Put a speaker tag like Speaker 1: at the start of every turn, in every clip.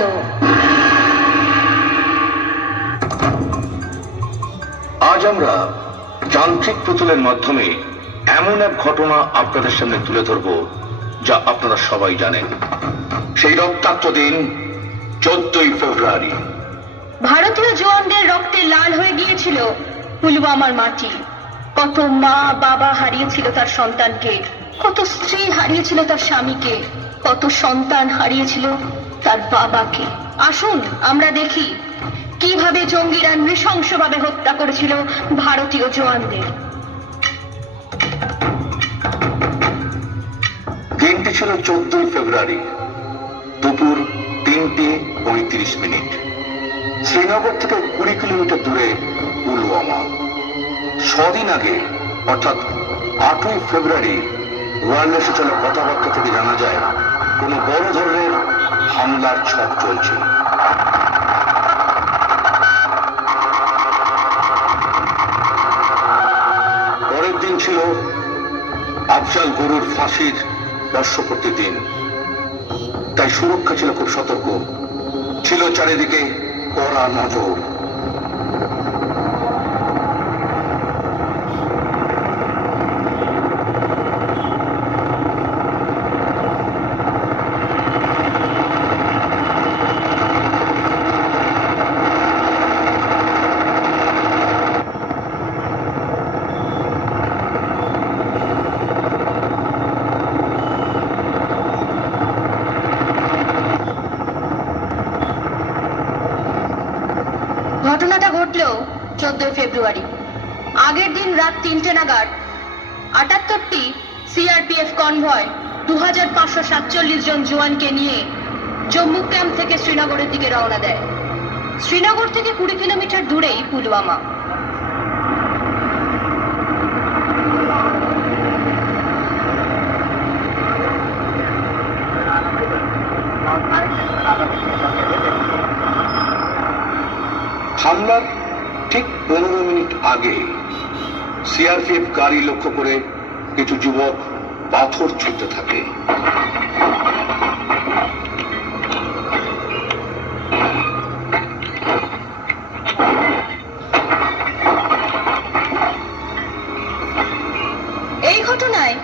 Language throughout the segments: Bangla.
Speaker 1: হত্যাকাণ্ড
Speaker 2: আজ আমরা যান্ত্রিক পুতুলের মাধ্যমে এমন এক ঘটনা আপনাদের সামনে তুলে ধরব যা আপনারা সবাই জানেন। সেই রক্তাক্ত দিন চোদ্দই ফেব্রুয়ারি।
Speaker 1: ভারতীয় জওয়ানদের রক্তে লাল হয়ে গিয়েছিল পুলওয়ামার মাটি। কত মা বাবা হারিয়েছিল তার সন্তানকে কত স্ত্রী হারিয়েছিল তার স্বামীকে কত সন্তান হারিয়েছিল তার বাবাকে। আসুন, আমরা দেখি কীভাবে জঙ্গিরা নৃশংসভাবে হত্যা করেছিল ভারতীয় জওয়ানদের।
Speaker 2: দিনটি ছিল চোদ্দই ফেব্রুয়ারি, দুপুর তিনটে পঁয়ত্রিশ মিনিট। শ্রীনগর থেকে কুড়ি কিলোমিটার দূরে পুলওয়ামা। ছদিন আগে, অর্থাৎ আটই ফেব্রুয়ারি ওয়ারলেসে চলা কথাবার্তা থেকে জানা যায়, কোনো বড় ধরনের হামলার ছক চলছে। পরের দিন ছিল আফজাল গরুর ফাঁসির বর্ষপূর্তি দিন। তাই সুরক্ষা ছিল খুব সতর্ক। ছিল চারিদিকে কড়া নজর।
Speaker 1: চোদ্দই ফেব্রুয়ারি। আগের দিন রাত তিনটে নাগাদ আটাত্তরটি সিআরপিএফ কনভয় দু হাজার পাঁচশো সাতচল্লিশ জন জওয়ানকে নিয়ে জম্মু ক্যাম্প থেকে শ্রীনগরের দিকে রওনা দেয়। শ্রীনগর থেকে কুড়ি কিলোমিটার দূরেই পুলওয়ামা।
Speaker 2: হামলার ঠিক পনেরো মিনিট আগে সিআরপিএফ গাড়ি লক্ষ্য করে কিছু যুবক পাথর ছুটতে থাকে।
Speaker 1: এই ঘটনায়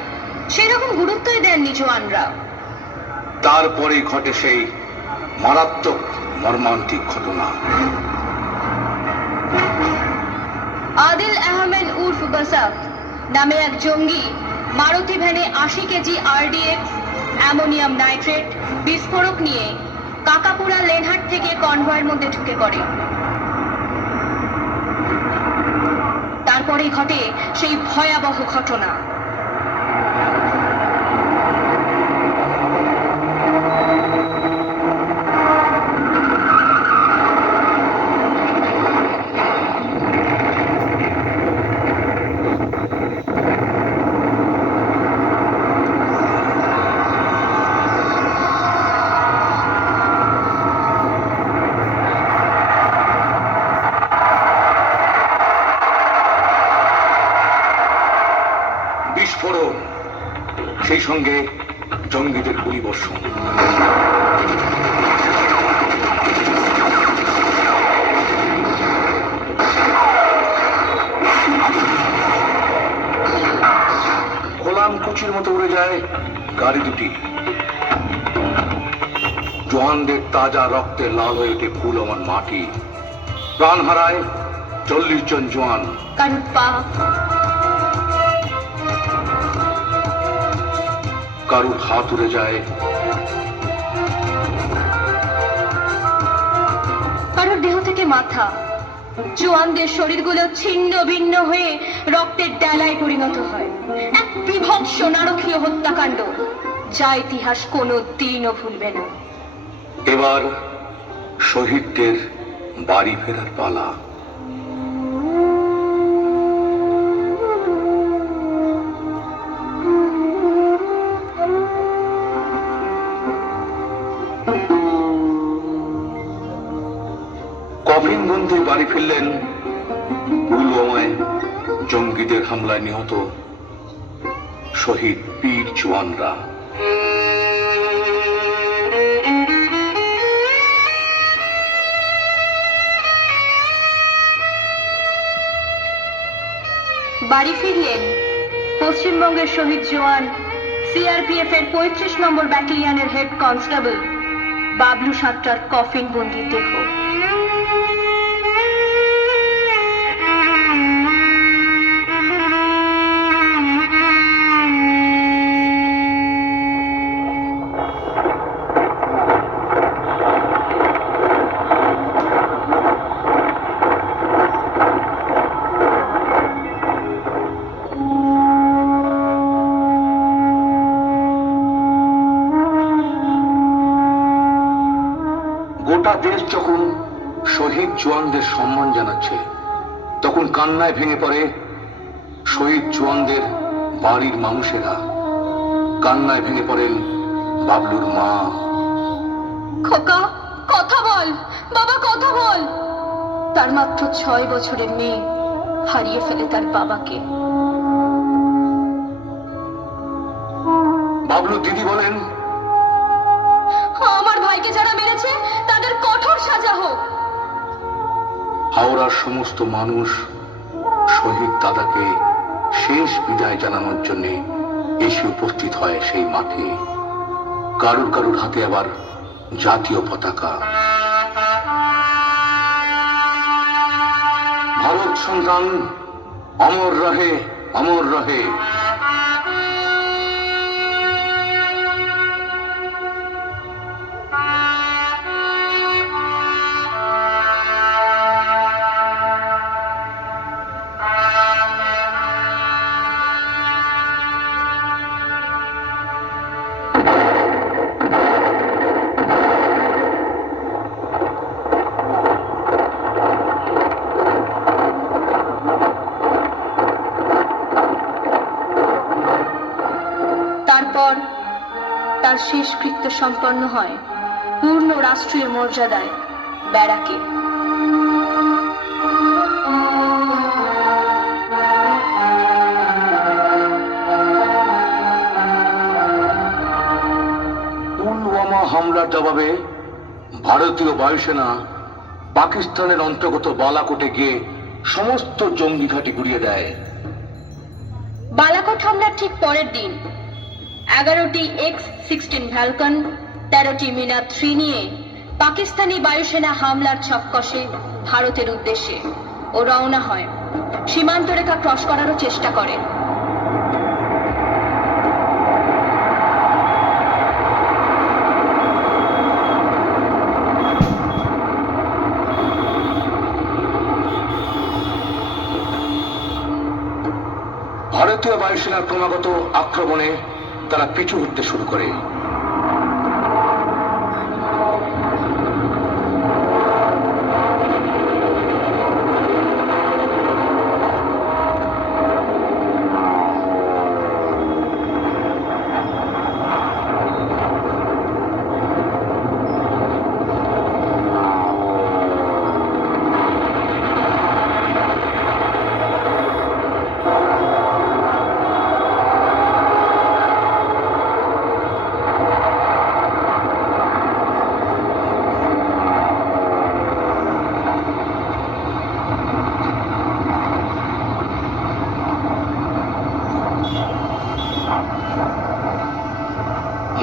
Speaker 1: সেরকম গুরুত্বই দেননি জওয়ানরা।
Speaker 2: তারপরে ঘটে সেই মারাত্মক মর্মান্তিক ঘটনা।
Speaker 1: আদিল আহমেদ উর্ফ বাসাক নামে এক জঙ্গি। মারুতি ভ্যানে আশি কেজি আরডিএক্স অ্যামোনিয়াম নাইট্রেট, বিস্ফোরক নিয়ে কাকাপুরা লেনহাট থেকে কনভয়ের মধ্যে ঢুকে পড়ে। তারপরেই ঘটে সেই ভয়াবহ ঘটনা।
Speaker 2: বিস্ফোরণ সেই সঙ্গে জঙ্গিদের পরিবর্ষণ গোলাম কুচির মতো উড়ে যায় গাড়ি দুটি। জওয়ানদের তাজা রক্তে লাল হয়ে ওঠে ফুল আমার মাটি। প্রাণ হারায় চল্লিশ জন জোয়ান।
Speaker 1: কারুর
Speaker 2: হাত উড়ে যায়।
Speaker 1: কারোর দেহ থেকে মাথা। জোয়ানদের শরীরগুলো ছিন্ন ভিন্ন হয়ে রক্তের ডালায় পরিণত হয়। এক বিভৎস নারকীয় হত্যাকাণ্ড যা ইতিহাস কোনো দিনও ভুলবে না।
Speaker 2: এবার শহীদদের বাড়ি ফেরার পালা। ফিরলেন পুলওয়ামায় জঙ্গিদের হামলায় নিহত শহীদ পীর জওয়ানরা।
Speaker 1: বাড়ি ফিরলেন পশ্চিমবঙ্গের শহীদ জওয়ান সিআরপিএফ এর পঁয়ত্রিশ নম্বর ব্যাটালিয়ানের হেড কনস্টেবল বাবলু সাতটার কফিন বন্দি দেহ।
Speaker 2: দেশ যখন শহীদ জওয়ানদের সম্মান জানাচ্ছে তখন কান্নায় ভেঙে পড়ে শহীদ জওয়ানদের বাড়ির মানুষেরা। কান্নায় ভেঙে পড়েন বাবলুর মা।
Speaker 1: খোকা কথা বল বাবা কথা বল। তার মাত্র ছয় বছরের মেয়ে হারিয়ে ফেলে তার বাবাকে।
Speaker 2: বাবলু দিদি বলেন হাওড়ার সমস্ত মানুষ শহীদ দাদাকে শেষ বিদায় জানানোর জন্যে এসে উপস্থিত হয় সেই মাঠে। কারুর কারুর হাতে আবার জাতীয় পতাকা। ভারত সন্তান, অমর রহে অমর রহে।
Speaker 1: শেষকৃত্য সম্পন্ন হয়। পূর্ণ রাষ্ট্রীয় মর্যাদায় ব্যারাকে।
Speaker 2: পুলওয়ামা হামলার জবাবে ভারতীয় বায়ুসেনা পাকিস্তানের অন্তর্গত বালাকোটে গিয়ে সমস্ত জঙ্গি ঘাঁটি গুড়িয়ে দেয়।
Speaker 1: বালাকোট হামলার ঠিক পরের দিন এগারোটি এক্স সিক্সটিন ভ্যালকন, তেরোটি মিনা থ্রি নিয়ে পাকিস্তানি বায়ুসেনা হামলার ছক কষে ভারতের উদ্দেশ্যে ও রওনা হয়। সীমান্ত রেখা ক্রস করারও চেষ্টা করে।
Speaker 2: ভারতীয় বায়ুসেনার ক্রমাগত আক্রমণে তারা পিছু হতে শুরু করে।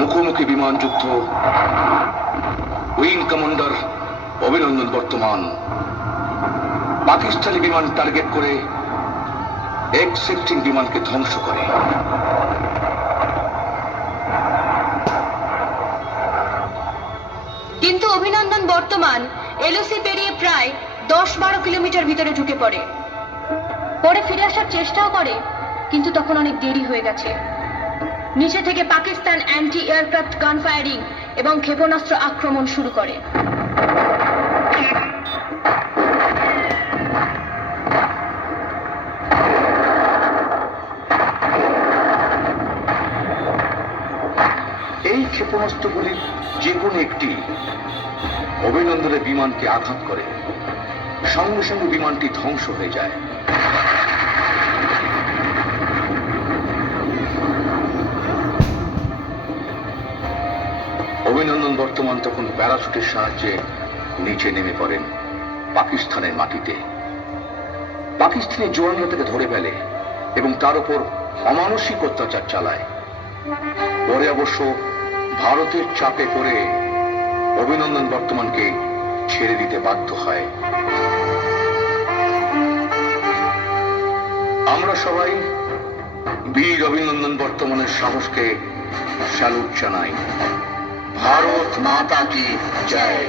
Speaker 2: মুখোমুখি বিমান যুদ্ধ উইং কমান্ডার, অভিনন্দন বর্তমান। পাকিস্তানি বিমান টার্গেট করে এক্স সিক্সটিন বিমানকে ধ্বংস করে।
Speaker 1: কিন্তু অভিনন্দন বর্তমান, এলওসি পেরিয়ে প্রায় দশ বারো কিলোমিটার ভিতরে ঢুকে পড়ে। পরে ফিরে আসার চেষ্টাও করে, কিন্তু তখন অনেক দেরি হয়ে গেছে। নিচে থেকে Pakistan anti aircraft gun firing এবং ক্ষেপণাস্ত্র আক্রমণ শুরু করে।
Speaker 2: এই ক্ষেপণাস্ত্রগুলির যে কোনো একটি অভিনন্দনের বিমানকে আঘাত করে, সঙ্গে সঙ্গে বিমানটি ধ্বংস হয়ে যায় অভিনন্দন বর্তমান তখন প্যারাশুটের সাহায্যে নিচে নেমে পড়েন পাকিস্তানের মাটিতে। পাকিস্তানি জোয়ানরা তাকে ধরে ফেলে এবং তার উপর অমানসিক অত্যাচার চালায়। পরে অবশ্য ভারতের চাপে পড়ে অভিনন্দন বর্তমানকে ছেড়ে দিতে বাধ্য হয়। আমরা সবাই বীর অভিনন্দন বর্তমানের সাহসকে স্যালুট জানাই। ভারত মাতা কি জয়